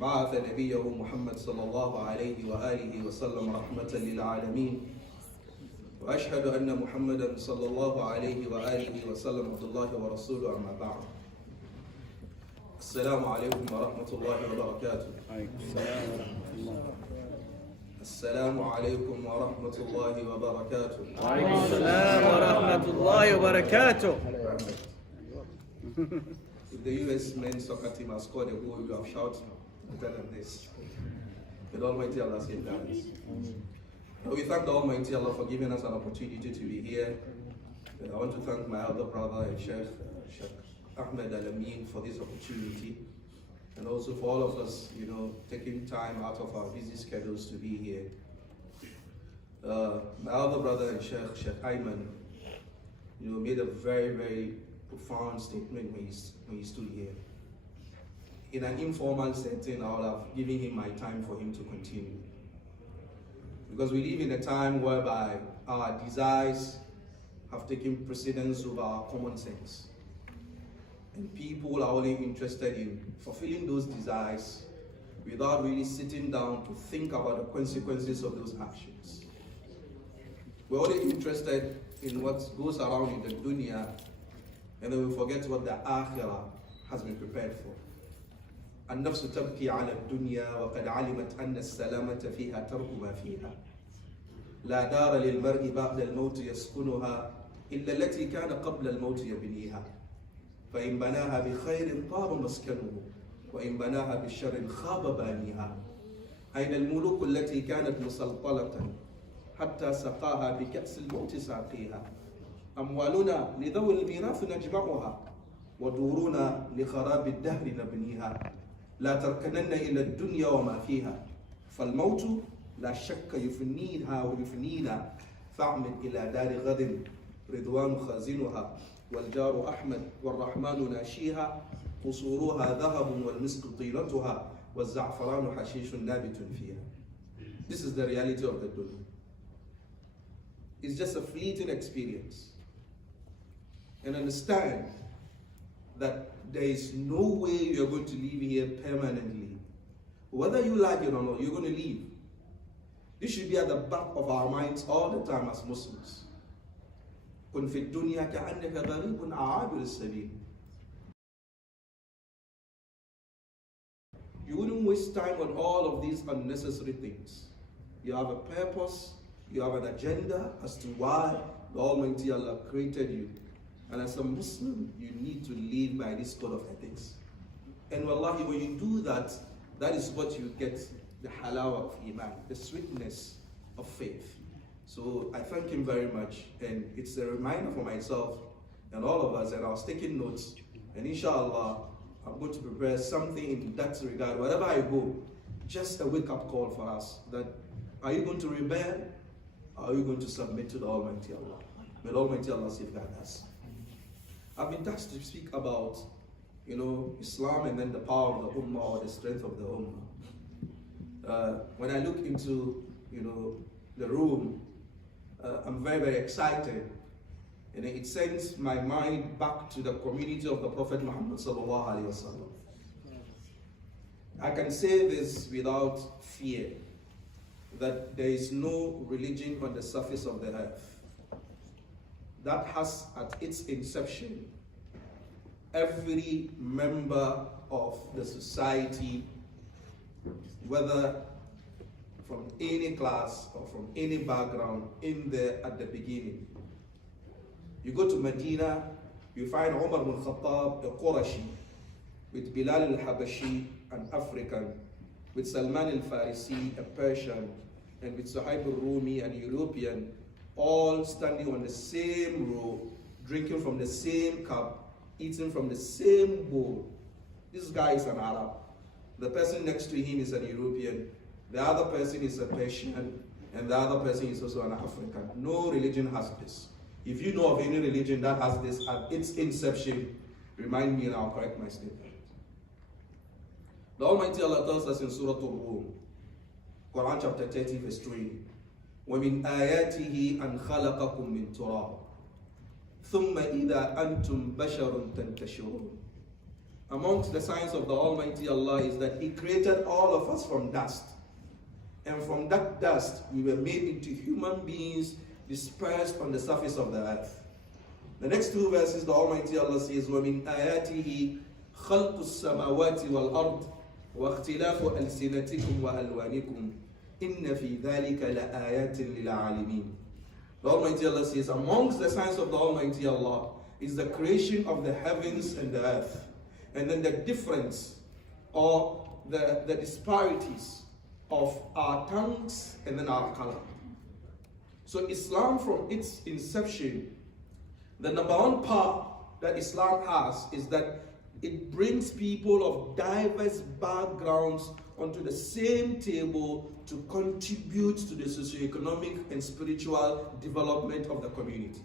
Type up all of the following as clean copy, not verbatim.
بعث نبيه محمد صلى الله عليه وآله وسلم رحمة للعالمين وأشهد أن محمدا صلى الله عليه وآله وسلم عبد الله ورسوله أما بعد. السلام عليكم ورحمة الله وبركاته. السلام عليكم ورحمة الله وبركاته. وعليكم السلام ورحمة الله وبركاته. If the US men's soccer team has scored a goal, you have shouted better than this. May the Almighty Allah save that. We thank the Almighty Allah for giving us an opportunity to be here. I want to thank my elder brother and Sheikh Ahmed Alamine for this opportunity, and also for all of us, taking time out of our busy schedules to be here. My elder brother and Sheikh Ayman, made a very, very profound statement when he stood here. In an informal setting, I would have given him my time for him to continue. Because we live in a time whereby our desires have taken precedence over our common sense. And people are only interested in fulfilling those desires without really sitting down to think about the consequences of those actions. We're only interested in what goes around in the dunya, and then we forget what the akhirah has been prepared for. النفس تبكي على الدنيا وقد علمت أن السلامة فيها ترك ما فيها. لا دار للمرء بعد الموت يسكنها إلا التي كان قبل الموت يبنيها. فإن بناها بخير طاب مسكنه وإن بناها بالشر خاب بانيها. أين الملوك التي كانت مسلطنة حتى سقاها بكأس الموت ساقيها. أموالنا لذوي الميراث نجمعها ودورنا لخراب الدهر نبنيها. لا تركنن إلى الدنيا وما فيها فالموت لا شك يفنيها ويفنينا. فاعمل إلى دار غد رضوان خازنها والجار أحمد والرحمن ناشيها. قصورها ذهب والمسك طيلتها والزعفران حشيش نابت فيها. This is the reality of the dunya. It's just a fleeting experience. And understand that there is no way you're going to live here permanently. Whether you like it or not, you're going to leave. This should be at the back of our minds all the time as Muslims. كن في الدنيا كأنك غريب عابر السبيل. You wouldn't waste time on all of these unnecessary things. You have a purpose, you have an agenda as to why the Almighty Allah created you. And as a Muslim, you need to live by this code of ethics. And wallahi, when you do that, that is what you get, the halawa of iman, the sweetness of faith. So I thank him very much, and it's a reminder for myself and all of us, and I was taking notes, and inshallah, I'm going to prepare something in that regard. Wherever I go, just a wake-up call for us, that are you going to rebel, or are you going to submit to the Almighty Allah? May the Almighty Allah safeguard us. I've been tasked to speak about, Islam and then the power of the Ummah or the strength of the Ummah. When I look into, the room, I'm very, very excited. And it sends my mind back to the community of the Prophet Muhammad sallallahu alaihi wasallam. I can say this without fear, that there is no religion on the surface of the earth that has at its inception every member of the society, whether from any class or from any background, in there at the beginning. You go to Medina, you find Umar ibn Khattab, a Qurashi, with Bilal al-Habashi, an African, with Salman al-Farisi, a Persian, and with Suhaib al-Rumi, an European, all standing on the same row, drinking from the same cup, eating from the same bowl. This guy is an Arab. The person next to him is an European. The other person is a Persian. And the other person is also an African. No religion has this. If you know of any religion that has this at its inception, remind me and I'll correct my statement. The Almighty Allah tells us in Surah Al-Rum, Quran chapter 30 verse 20, وَمِنْ آيَاتِهِ أَنْ خَلَقَكُم مِّن تُرَابٍ ثُمَّ إِذَا أَنْتُمْ بَشَرٌ تَنْتَشِرُونَ Amongst the signs of the Almighty Allah is that He created all of us from dust. And from that dust, we were made into human beings dispersed on the surface of the earth. The next two verses, the Almighty Allah says, وَمِنْ آيَاتِهِ خَلْقُ السَّمَاوَاتِ وَالْأَرْضِ وَاخْتِلَافُ أَلْسِنَتِكُمْ وَأَلْوَانِكُمْ إِنَّ فِي ذَلِكَ لَآيَاتٍ لِلْعَالِمِينَ. The Almighty Allah says, amongst the signs of the Almighty Allah is the creation of the heavens and the earth. And then the difference or the disparities of our tongues and then our color. So Islam from its inception, the number one part that Islam has is that it brings people of diverse backgrounds onto the same table to contribute to the socioeconomic and spiritual development of the community.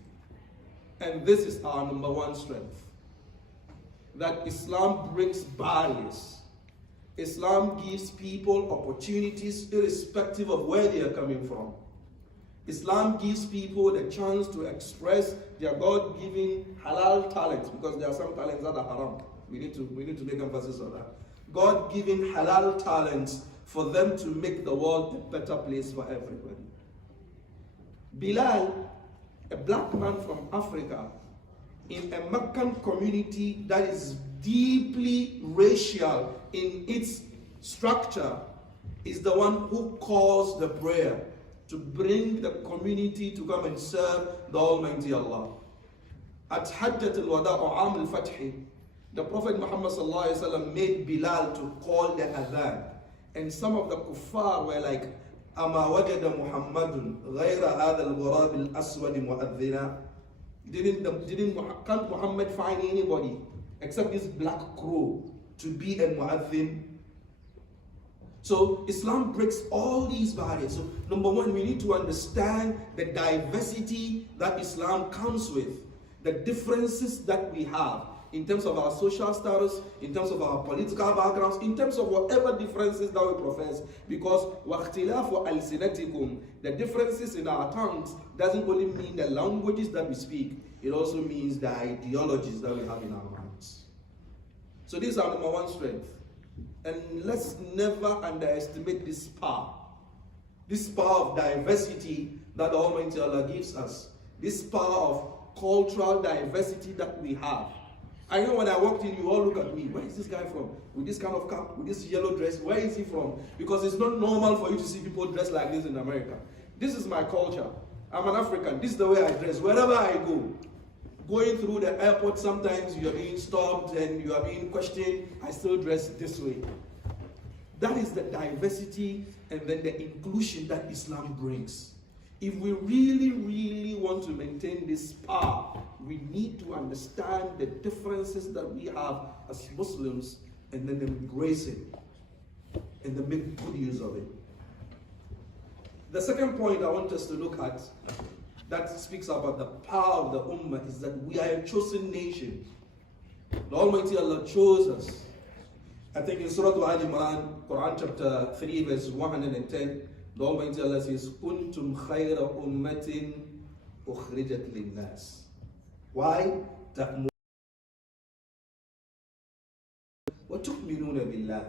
And this is our number one strength. That Islam brings barriers. Islam gives people opportunities irrespective of where they are coming from. Islam gives people the chance to express their God-given halal talents, because there are some talents that are haram. We need to make emphasis on that. God-given halal talents for them to make the world a better place for everybody. Bilal, a black man from Africa, in a Meccan community that is deeply racial in its structure, is the one who calls the prayer to bring the community to come and serve the Almighty Allah. At Hajjat al-Wada or Am al-Fath, the Prophet Muhammad made Bilal to call the adhan. And some of the kuffar were like, أَمَا وَجَدَ مُحَمَّدٌ غَيْرَ هَذَا الْغُرَابِ الْأَسْوَدِ مُؤَذِّنًا. Can't Muhammad find anybody except this black crow to be a mu'adhin? So Islam breaks all these barriers. So number one, we need to understand the diversity that Islam comes with, the differences that we have in terms of our social status, in terms of our political backgrounds, in terms of whatever differences that we profess. Because وَاخْتِلَافُ أَلْسِنَتِكُمْ, the differences in our tongues doesn't only mean the languages that we speak, it also means the ideologies that we have in our minds. So these are number one strength. And let's never underestimate this power of diversity that the Almighty Allah gives us, this power of cultural diversity that we have. I know when I walked in, you all look at me, where is this guy from? With this kind of cap, with this yellow dress, where is he from? Because it's not normal for you to see people dressed like this in America. This is my culture. I'm an African. This is the way I dress. Wherever I go, going through the airport, sometimes you are being stopped and you are being questioned. I still dress this way. That is the diversity and then the inclusion that Islam brings. If we really, really want to maintain this power, we need to understand the differences that we have as Muslims and then embrace it and then make good use of it. The second point I want us to look at that speaks about the power of the Ummah is that we are a chosen nation. The Almighty Allah chose us. I think in Surah Al-Imran, Quran chapter 3 verse 110, the Almighty Allah says, "Kuntum khayra ummatin ukhrijat lin-nas." Why? وَتُؤْمِنُونَ بِاللَّهِ.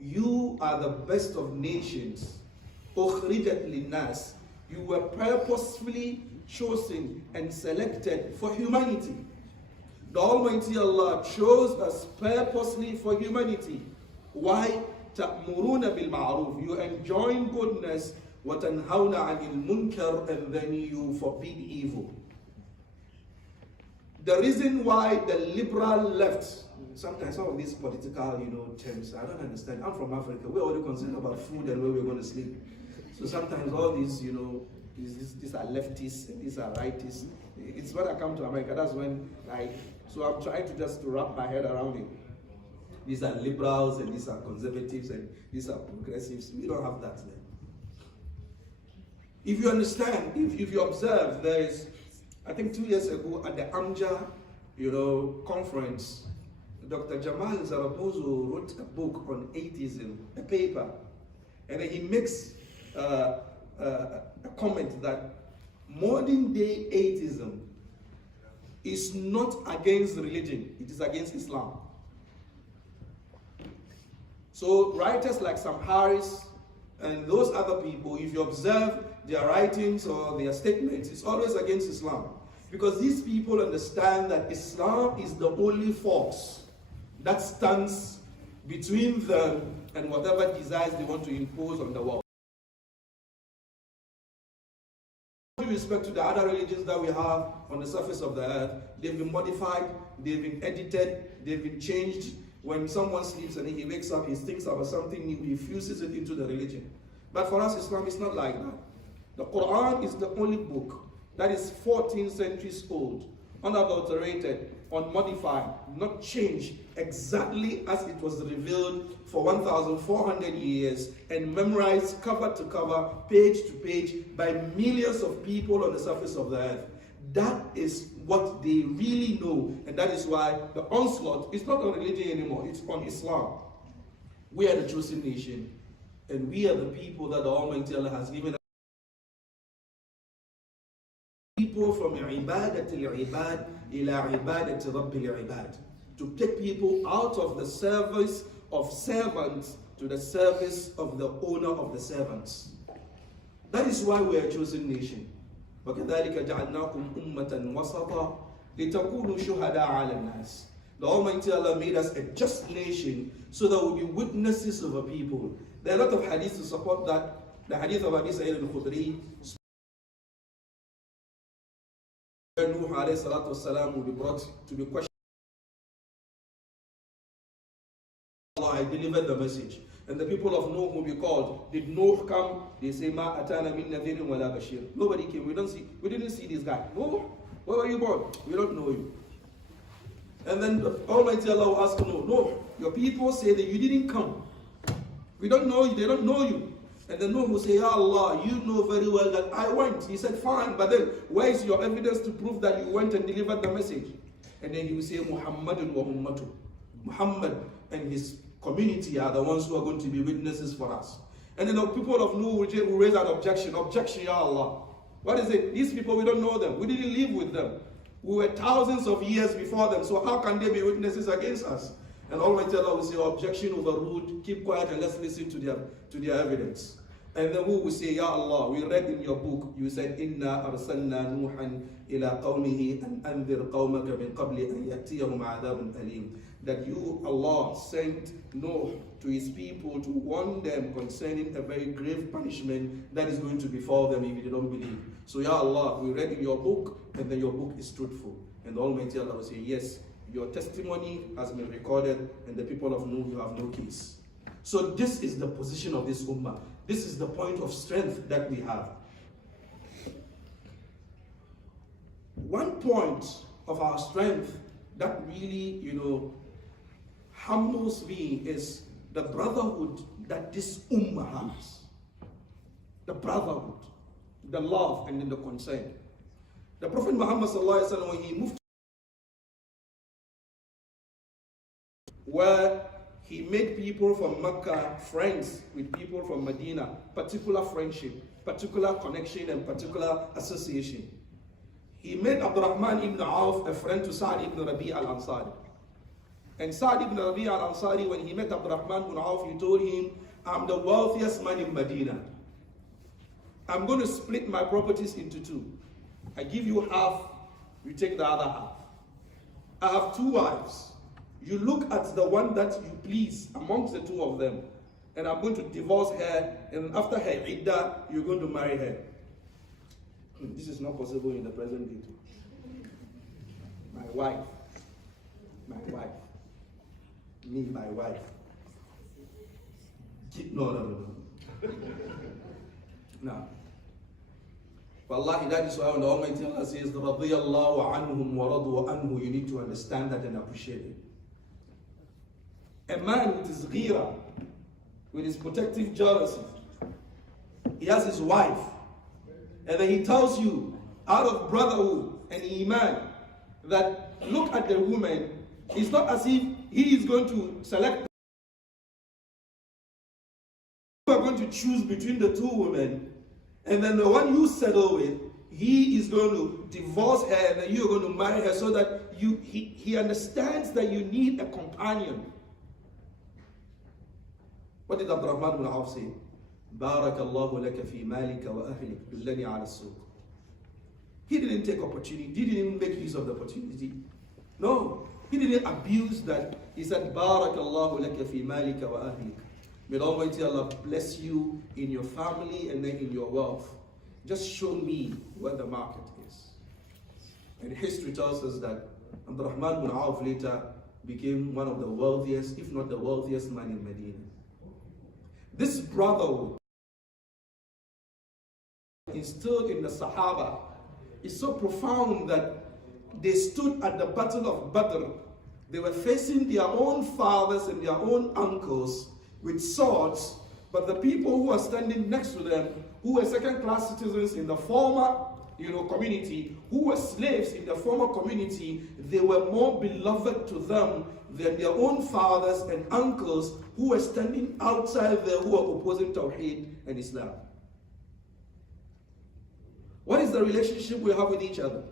You are the best of nations. Ukhrijat lin-nas. You were purposefully chosen and selected for humanity. The Almighty Allah chose us purposely for humanity. Why? تَأْمُرُونَ بِالْمَعْرُوفِ. You enjoin goodness, وَتَنْهَوْنَ عَنِ الْمُنْكَرِ, and then you forbid evil. The reason why the liberal left, sometimes some of these political, terms, I don't understand. I'm from Africa. We're already concerned about food and where we're going to sleep. So sometimes all these, these are leftists and these are rightists. It's when I come to America, that's when so I'm trying to just wrap my head around it. These are liberals and these are conservatives and these are progressives. We don't have that there. If you understand, if you observe, there is, I think 2 years ago at the Ummah, conference, Dr. Jamal Zarabozo wrote a book on atheism, a paper, and then he makes a comment that modern day atheism is not against religion, it is against Islam. So writers like Sam Harris and those other people, if you observe their writings or their statements, it's always against Islam. Because these people understand that Islam is the only force that stands between them and whatever desires they want to impose on the world. With respect to the other religions that we have on the surface of the earth, they've been modified, they've been edited, they've been changed. When someone sleeps and he wakes up, he thinks about something new, he fuses it into the religion. But for us, Islam is not like that. The Quran is the only book that is 14 centuries old, unadulterated, unmodified, not changed, exactly as it was revealed for 1,400 years and memorized cover to cover, page to page by millions of people on the surface of the earth. That is what they really know, and that is why the onslaught is not on religion anymore, it's on Islam. We are the chosen nation, and we are the people that the Almighty Allah has given us. People from ibadat al-ibad ila ibadat rabbil ibad, to take people out of the service of servants to the service of the owner of the servants. That is why we are a chosen nation. وَكَذَلِكَ جَعَلْنَاكُمْ أُمَّةً وَسَطًا لِتَكُونُوا شُهَدَاءَ عَلَى النَّاسِ. The Almighty Allah made us a just nation so that we'll be witnesses of a people. There are a lot of hadiths to support that. The hadith of Abi Sa'id al-Khudri, Nuh alayhi salatu wasalam will be brought to be questioned. I delivered the message. And the people of Nuh will be called. Did Nuh come? They say, Ma atana min nadhirin wala bashir. Nobody came. We didn't see this guy. No. Where were you born? We don't know you. And then the Almighty Allah will ask Nuh, no, your people say that you didn't come. We don't know you. They don't know you. And then Nuh will say, Ya Allah, you know very well that I went. He said, fine, but then where is your evidence to prove that you went and delivered the message? And then he will say, Muhammadun wa ummatu. Muhammad and his community are the ones who are going to be witnesses for us. And then the people of Nuh will raise an objection. Objection, Ya Allah. What is it? These people, we don't know them. We didn't live with them. We were thousands of years before them. So how can they be witnesses against us? And Almighty Allah will say, objection overruled. Keep quiet and let's listen to their evidence. And then who will say, Ya Allah, we read in your book, you said, Inna arsalna Nuhan ila qawmihi an anzir qawmaka min qabli an yatiyahum adhabun alim. That you, Allah, sent Noah to his people to warn them concerning a very grave punishment that is going to befall them if they don't believe. So, Ya Allah, we read in your book, and then your book is truthful. And the Almighty Allah will say, yes, your testimony has been recorded, and the people of Nuh, you have no case. So this is the position of this Ummah. This is the point of strength that we have. One point of our strength that really, humbles me is the brotherhood that this Ummah has. The brotherhood, the love, and then the concern. The Prophet Muhammad sallallahu alaihi wasallam, when he moved, where he made people from Mecca friends with people from Medina, particular friendship, particular connection, and particular association. He made Abdurrahman ibn Auf a friend to Sa'd ibn Rabi al-Ansari. And Sa'd ibn Rabi al-Ansari, when he met Abdurrahman ibn Auf, he told him, I'm the wealthiest man in Medina. I'm going to split my properties into two. I give you half, you take the other half. I have two wives. You look at the one that you please amongst the two of them, and I'm going to divorce her, and after her iddah, you're going to marry her. This is not possible in the present day. My wife, me, my wife. No. No. Wallahi, that is why when the Almighty Allah says, رَضِيَ اللَّهُ عَنْهُمْ وَرَضُوا عَنْهُ, you need to understand that and appreciate it. A man with his ghira, with his protective jealousy, he has his wife, and then he tells you, out of brotherhood and iman, that look at the woman. It's not as if he is going to select. You are going to choose between the two women, and then the one you settle with, he is going to divorce her, and then you are going to marry her, so that he understands that you need a companion. What did Abdurrahman ibn Auf say? Barakallahu laka fi malika wa ahlik dullani ala suq. He didn't take opportunity. He didn't make use of the opportunity. No, he didn't abuse that. He said, Barakallahu laka fi malika wa ahlik. May Almighty Allah bless you in your family and then in your wealth. Just show me where the market is. And history tells us that Abdurrahman ibn Auf later became one of the wealthiest, if not the wealthiest man in Medina. This brotherhood instilled in the Sahaba is so profound that they stood at the Battle of Badr. They were facing their own fathers and their own uncles with swords, but the people who were standing next to them, who were second-class citizens in the former community, who were slaves in the former community, they were more beloved to them than their own fathers and uncles who were standing outside there, who were opposing Tawheed and Islam. What is the relationship we have with each other?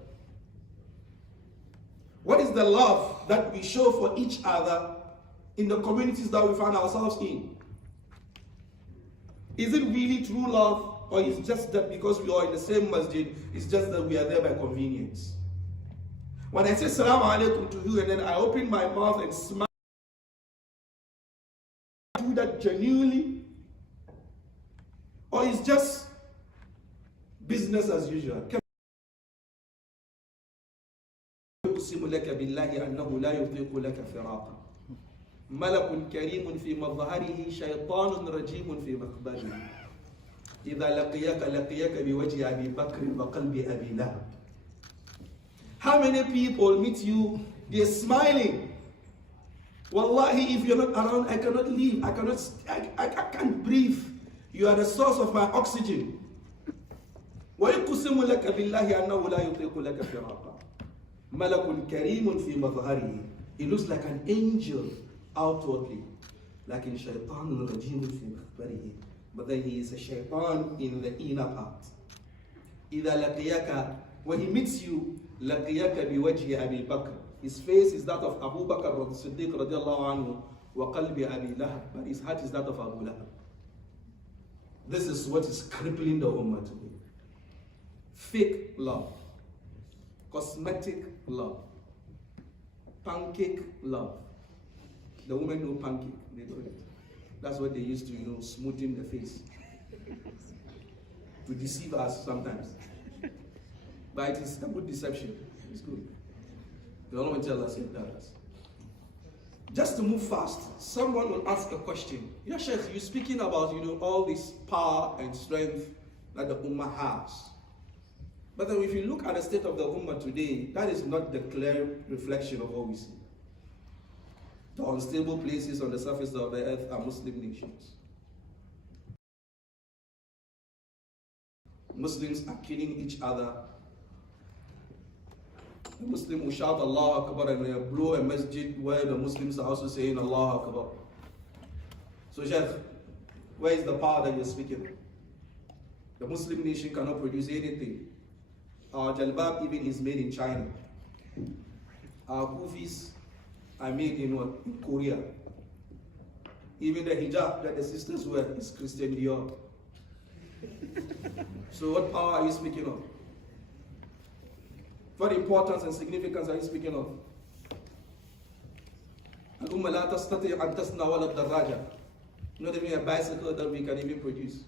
What is the love that we show for each other in the communities that we find ourselves in? Is it really true love? Or is it just that because we are in the same masjid, it's just that we are there by convenience? When I say Salaam Alaikum to you and then I open my mouth and smile, I do that genuinely? Or is just business as usual? ملك كريم في مظهره شيطان رجيم في مقبره إذا لقيك بوجه أبي بكر وقلب أبي لهب. How many people meet you, they're smiling. Wallahi, if you're not around, I cannot live. I can't breathe. You are the source of my oxygen. ويقسم لك بالله أنه لا يطيق لك فراقا. ملك كريم في مظهره. He looks like an angel outwardly, like in shaitan rajim fi makhbarihi, but then he is a shaitan in the inner part. إذا لقيك, when he meets you, لقيك بوجه أبي بكر. His face is that of Abu Bakr as-Siddiq radiallahu anhu, وقلب أبي لهب, but his heart is that of Abu Lahab. This is what is crippling the Ummah today. Fake love, cosmetic love, pancake love. The women know pancake, they know it. That's what they used to, smoothing the face. To deceive us sometimes. But it is a good deception. It's good. The Almighty Allah said that. Just to move fast, someone will ask a question. Yeah, Sheikh, you're speaking about, all this power and strength that the Ummah has. But then if you look at the state of the Ummah today, that is not the clear reflection of what we see. The unstable places on the surface of the earth are Muslim nations. Muslims are killing each other. The Muslim will shout Allah Akbar and they blow a masjid where the Muslims are also saying Allah Akbar. So Sheikh, where is the power that you're speaking? The Muslim nation cannot produce anything. Our jalbab even is made in China. Our kufis are made in what? In Korea. Even the hijab that the sisters wear is Christian Dior. So what power are you speaking of? What importance and significance are you speaking of? Al-Ummah la tastati' an tasna wala ad-darraja. Not even a bicycle that we can even produce.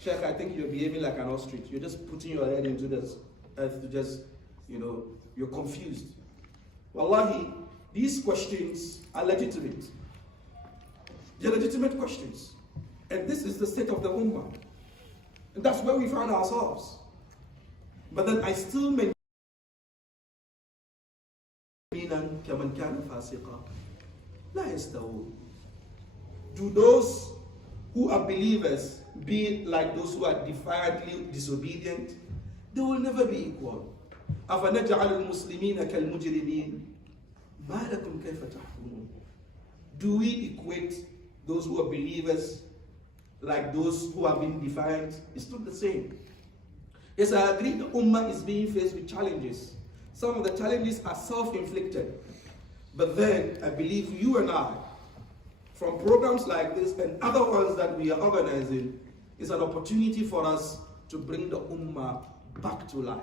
Sheikh, I think you're behaving like an ostrich. You're just putting your head into this earth to just, you're confused. Wallahi, these questions are legitimate. They're legitimate questions. And this is the state of the Ummah. And that's where we found ourselves. But then I still maintain كَمَنْ كَانَ فَاسِقًا لَا يَسْتَوُونَ. Do those who are believers be like those who are defiantly disobedient? They will never be equal. أَفَنَجْعَلُ الْمُسْلِمِينَ كَالْمُجْرِمِينَ مَا لَكُمْ كَيْفَ تَحْكُمُونَ. Do we equate those who are believers like those who have been defiant? It's not the same. Yes, I agree the Ummah is being faced with challenges. Some of the challenges are self-inflicted. But then, I believe you and I, from programs like this and other ones that we are organizing is an opportunity for us to bring the Ummah back to life.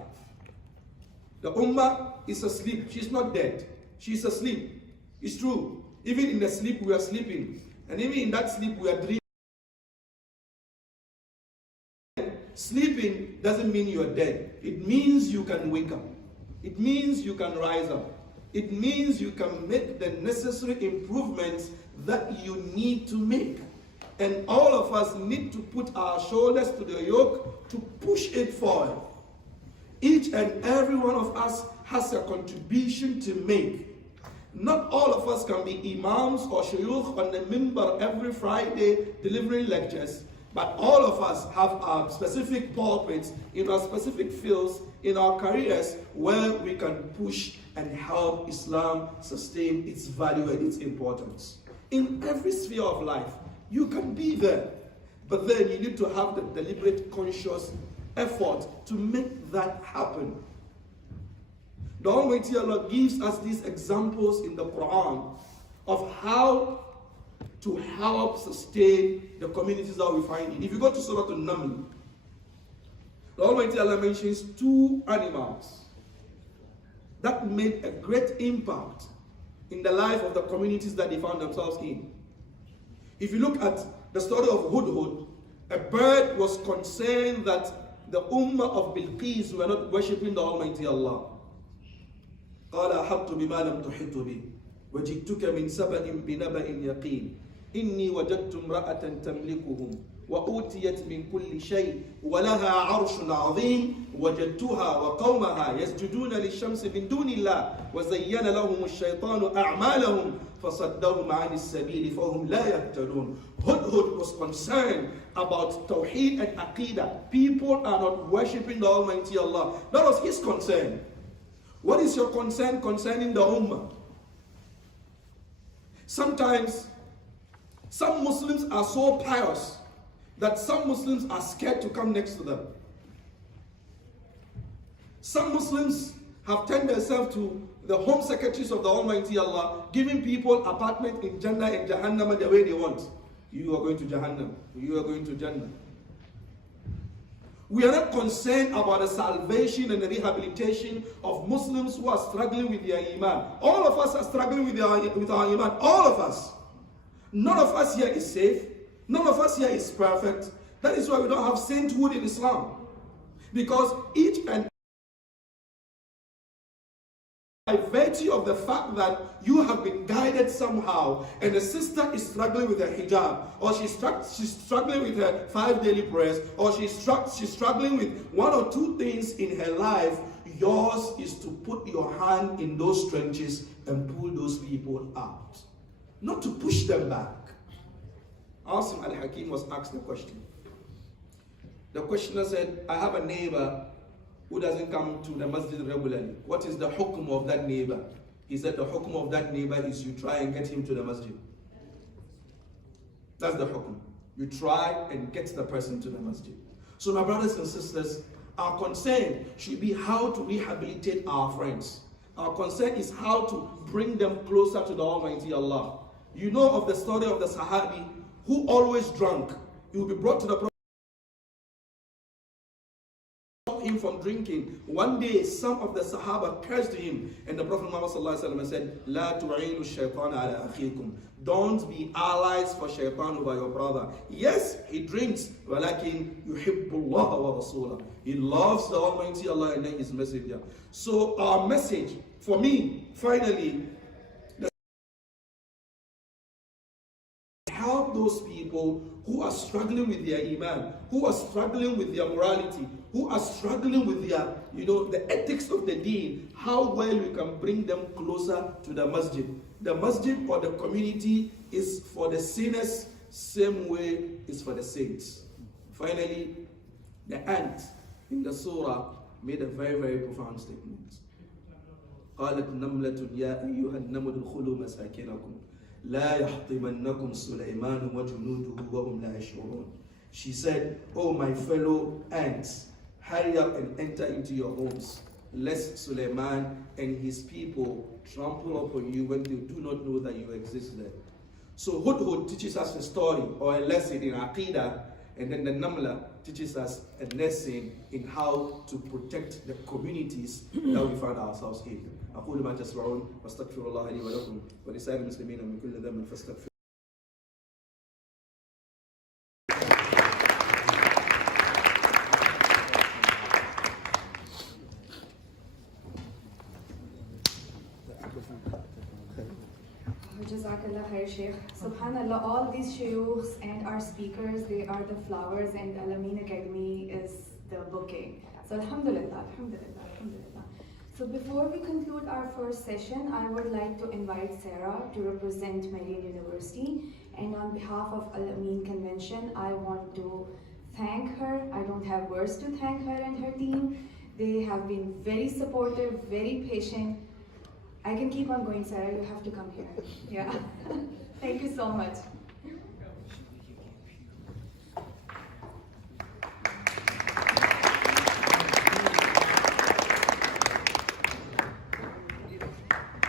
The Ummah is asleep. She's not dead. She's asleep. It's true. Even in the sleep, we are sleeping. And even in that sleep, we are dreaming. Sleeping doesn't mean you're dead. It means you can wake up. It means you can rise up. It means you can make the necessary improvements that you need to make. And all of us need to put our shoulders to the yoke to push it forward. Each and every one of us has a contribution to make. Not all of us can be imams or shuyukh on the minbar every Friday delivering lectures, but all of us have our specific pulpits in our specific fields, in our careers, where we can push and help Islam sustain its value and its importance. In every sphere of life, you can be there, but then you need to have the deliberate, conscious effort to make that happen. The Almighty Allah gives us these examples in the Quran of how to help sustain the communities that we find in. If you go to Surah An-Naml, the Almighty Allah mentions two animals that made a great impact in the life of the communities that they found themselves in. If you look at the story of Hudhud, a bird was concerned that the Ummah of Bilqis were not worshipping the Almighty Allah. قال أحطت بما لم تحط به وجئتك من سبأ بنبأ يقين إني وجدت امرأة تملكهم وأوتيت من كل شيء ولها عرش عظيم وجدتها وقومها يسجدون للشمس من دون الله وزين لهم الشيطان أعمالهم فصدهم عن السبيل فهم لا يهتدون. Hudhud was concerned about Tawheed and Aqidah. People are not worshipping the Almighty Allah. That was his concern. What is your concern concerning the Ummah? Sometimes, some Muslims are so pious that some Muslims are scared to come next to them. Some Muslims have turned themselves to the home secretaries of the Almighty Allah, giving people apartment in Jannah and Jahannam the way they want. You are going to Jahannam. You are going to Jannah. We are not concerned about the salvation and the rehabilitation of Muslims who are struggling with their iman. All of us are struggling with our iman. All of us. None of us here is safe. None of us here is perfect. That is why we don't have sainthood in Islam. Because each and by virtue of the fact that you have been guided somehow, and the sister is struggling with her hijab, or she's struggling with her 5 daily prayers, or she's struggling with one or two things in her life, yours is to put your hand in those trenches and pull those people out, not to push them back. Asim al-Hakim was asked the question. The questioner said, I have a neighbor who doesn't come to the masjid regularly. What is the hukm of that neighbor? He said the hukm of that neighbor is you try and get him to the masjid. That's the hukm. You try and get the person to the masjid. So my brothers and sisters, our concern should be how to rehabilitate our friends. Our concern is how to bring them closer to the Almighty Allah. You know of the story of the Sahabi who always drunk. He will be brought to the Prophet him from drinking. One day, some of the Sahaba cursed him, and the Prophet Muhammad said, "La tu'inu shaytan ala akhikum." Don't be allies for shaitan over your brother. Yes, he drinks, walakin yuhibbullah wa rasulah. He loves the Almighty Allah and His Messenger. So our message, for me, finally, help those people who are struggling with their iman, who are struggling with their morality, who are struggling with their, the ethics of the deen, how well we can bring them closer to the masjid. The masjid or the community is for the sinners, same way is for the saints. Finally, the ant in the surah made a very, very profound statement. قالت نملة يا أيها النمل ادخلوا مساكنكم لا يحطمنكم سليمان وجنوده وهم لا يشعرون. She said, "Oh my fellow ants, hurry up and enter into your homes, lest Suleiman and his people trample upon you when they do not know that you exist there." So Hudhud teaches us a story or a lesson in Aqidah, and then the Namla teaches us a lesson in how to protect the communities that we find ourselves in. أقول ما تسمعون واستغفر الله لي ولكم ولسائر المسلمين من كل ذنب فاستغفروه. Jazakallah khair, Sheikh. Subhanallah, all these shayukhs and our speakers, they are the flowers, and Alamine Academy is the bouquet. So alhamdulillah, alhamdulillah, alhamdulillah. So before we conclude our first session, I would like to invite Sarah to represent Marian University. And on behalf of Alamine Convention, I want to thank her. I don't have words to thank her and her team. They have been very supportive, very patient. I can keep on going, Sarah. You have to come here. Yeah. Thank you so much.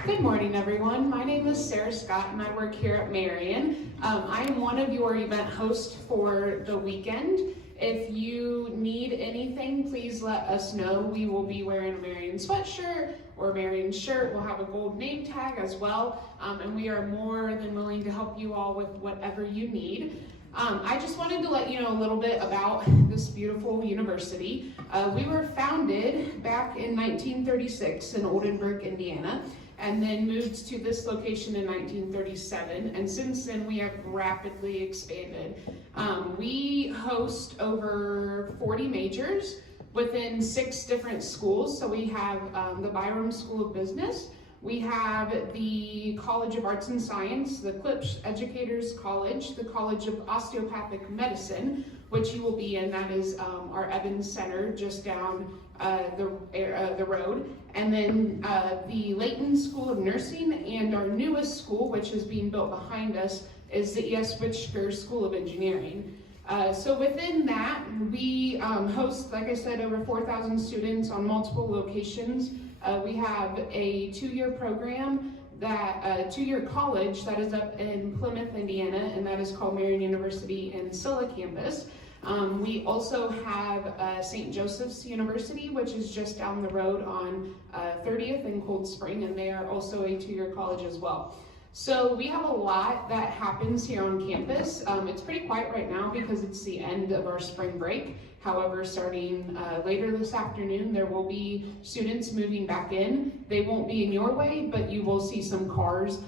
Good morning, everyone. My name is Sarah Scott, and I work here at Marian. I am one of your event hosts for the weekend. If you need anything, please let us know. We will be wearing a Marian sweatshirt or a Marian shirt. We'll have a gold name tag as well, and we are more than willing to help you all with whatever you need. I just wanted to let you know a little bit about this beautiful university. We were founded back in 1936 in Oldenburg, Indiana, and then moved to this location in 1937, and since then we have rapidly expanded. We host over 40 majors within 6 different schools. So we have the Byram School of Business, we have the College of Arts and Science, the Klipsch Educators College, the College of Osteopathic Medicine, which you will be in. That is our Evans Center just down the road. And then the Layton School of Nursing, and our newest school, which is being built behind us, is the E.S. Witchker School of Engineering. So within that, we host, like I said, over 4,000 students on multiple locations. We have a 2-year program, that 2-year college that is up in Plymouth, Indiana, and that is called Marian University in Scylla campus. We also have St. Joseph's University, which is just down the road on 30th in Cold Spring, and they are also a 2-year college as well. So we have a lot that happens here on campus. It's pretty quiet right now because it's the end of our spring break. However, starting later this afternoon, there will be students moving back in. They won't be in your way, but you will see some cars,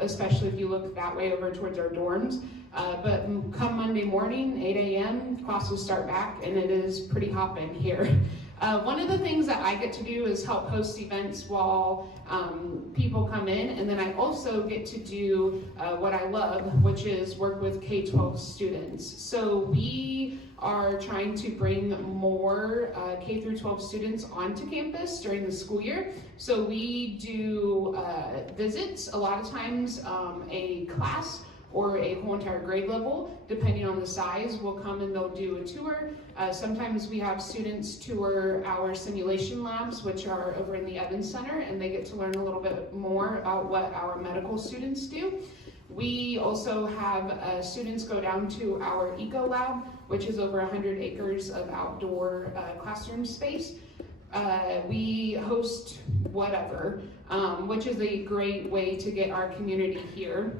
especially if you look that way over towards our dorms. But come Monday morning, 8 a.m., classes start back, and it is pretty hopping here. One of the things that I get to do is help host events while people come in, and then I also get to do what I love, which is work with K-12 students. So we are trying to bring more K through 12 students onto campus during the school year. So we do visits, a lot of times a class or a whole entire grade level, depending on the size, will come and they'll do a tour. Sometimes we have students tour our simulation labs, which are over in the Evans Center, and they get to learn a little bit more about what our medical students do. We also have students go down to our Eco Lab, which is over 100 acres of outdoor classroom space. We host whatever, which is a great way to get our community here.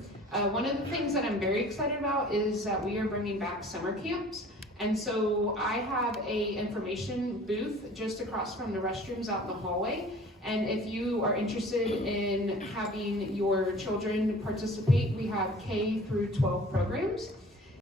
One of the things that I'm very excited about is that we are bringing back summer camps. And so I have a information booth just across from the restrooms out in the hallway. And if you are interested in having your children participate, we have K through 12 programs.